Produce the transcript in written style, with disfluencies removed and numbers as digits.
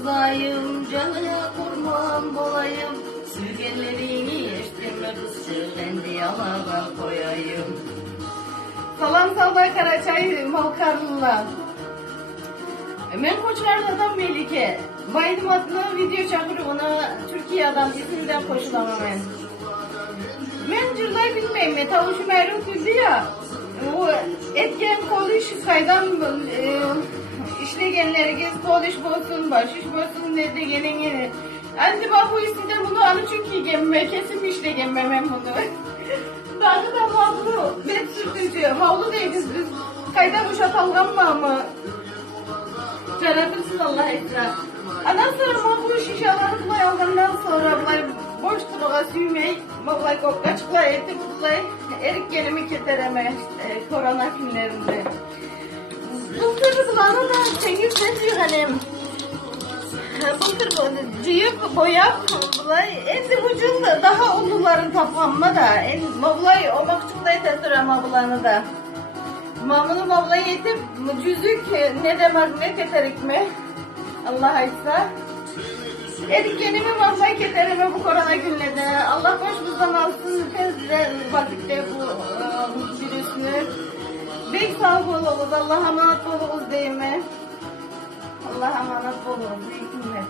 kızayım, canına kurban olayım. Sürgenlerini eştirme kızı, ben de yalaga koyayım. Salam Salda Karaçay Malkarlı'la. Ben Koçlar'dan Melike. Baydım adlı video çakırı ona Türkiye'den isimden koşulamam ben. Ben cırday bilmeyim, tavuşum ayrım kızı ya. O etken konuş kaydan işlegenleri gez konuş bolsun, başış bolsun ne de gene. Anne bak bu isimden bunu anı çünkü gemme kesin işlegemme ben bunu. Daha da havlu ben sürtücü, havlu değiliz biz. Kaydan uşatalgan mı ama? Canabırsın Allah esra. Ondan sonra bu şişalarımla yolgandan sonra boş turağa süymey, vallahi kokkaçıkla eti butlay, erik gelimi ketereme korona günlerinde. Bultur bulanı da çengizden yıkanım. Bultur cıyıp boyap, en de ucunda daha uluların taplanma da, en vallahi o makçukla etetir ama bulanı da. Mamını mavlayı yetip cüzük ne demek ne keterik mi? Allah aysa. Erkenimi mavlayı keterime bu korona günlerde. Allah başımızdan alsın tezle vakitte bu virüsünü. Bek sağ olunuz, Allah'a emanet olunuz değil mi? Allah'a emanet olunuz. İyi günler.